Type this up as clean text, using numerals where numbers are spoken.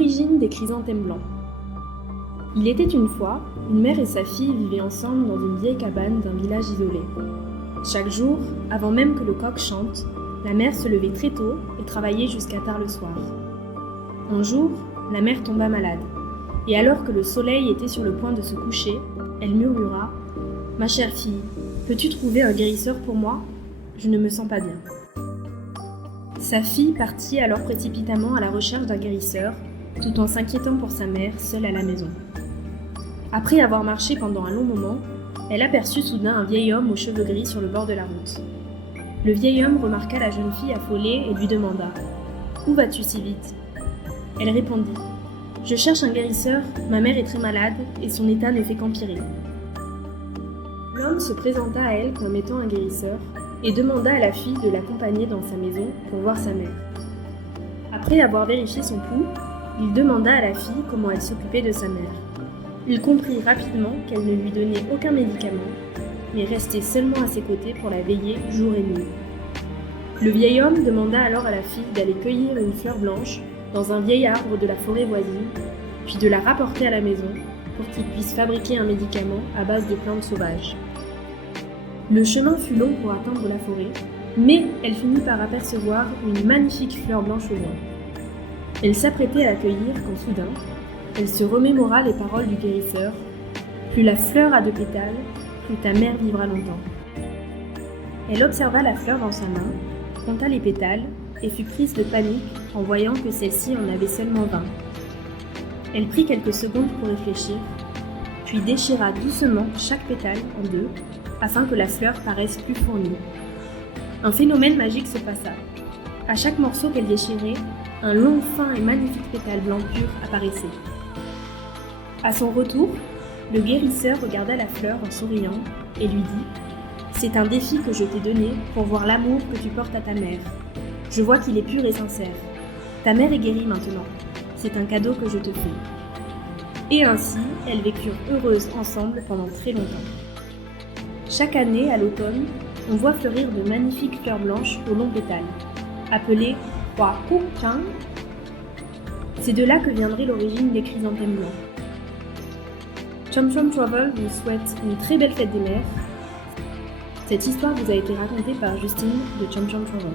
L'origine des chrysanthèmes blancs. Il était une fois, une mère et sa fille vivaient ensemble dans une vieille cabane d'un village isolé. Chaque jour, avant même que le coq chante, la mère se levait très tôt et travaillait jusqu'à tard le soir. Un jour, la mère tomba malade, et alors que le soleil était sur le point de se coucher, elle murmura « Ma chère fille, peux-tu trouver un guérisseur pour moi ? Je ne me sens pas bien. » Sa fille partit alors précipitamment à la recherche d'un guérisseur, tout en s'inquiétant pour sa mère, seule à la maison. Après avoir marché pendant un long moment, elle aperçut soudain un vieil homme aux cheveux gris sur le bord de la route. Le vieil homme remarqua la jeune fille affolée et lui demanda « Où vas-tu si vite ?» Elle répondit « Je cherche un guérisseur, ma mère est très malade et son état ne fait qu'empirer. » L'homme se présenta à elle comme étant un guérisseur et demanda à la fille de l'accompagner dans sa maison pour voir sa mère. Après avoir vérifié son pouls, il demanda à la fille comment elle s'occupait de sa mère. Il comprit rapidement qu'elle ne lui donnait aucun médicament, mais restait seulement à ses côtés pour la veiller jour et nuit. Le vieil homme demanda alors à la fille d'aller cueillir une fleur blanche dans un vieil arbre de la forêt voisine, puis de la rapporter à la maison pour qu'il puisse fabriquer un médicament à base de plantes sauvages. Le chemin fut long pour atteindre la forêt, mais elle finit par apercevoir une magnifique fleur blanche au loin. Elle s'apprêtait à la cueillir quand soudain, elle se remémora les paroles du guérisseur « Plus la fleur a de pétales, plus ta mère vivra longtemps. » Elle observa la fleur dans sa main, compta les pétales et fut prise de panique en voyant que celle-ci en avait seulement 20. Elle prit quelques secondes pour réfléchir, puis déchira doucement chaque pétale en deux, afin que la fleur paraisse plus fournie. Un phénomène magique se passa. À chaque morceau qu'elle déchirait, un long, fin et magnifique pétale blanc pur apparaissait. À son retour, le guérisseur regarda la fleur en souriant et lui dit « C'est un défi que je t'ai donné pour voir l'amour que tu portes à ta mère. Je vois qu'il est pur et sincère. Ta mère est guérie maintenant. C'est un cadeau que je te fais. » Et ainsi, elles vécurent heureuses ensemble pendant très longtemps. Chaque année, à l'automne, on voit fleurir de magnifiques fleurs blanches aux longs pétales, appelées Hua Kuk Chang. C'est de là que viendrait l'origine des chrysanthèmes blancs. Chom Chom Travel vous souhaite une très belle fête des mères. Cette histoire vous a été racontée par Justine de Chom Chom Travel.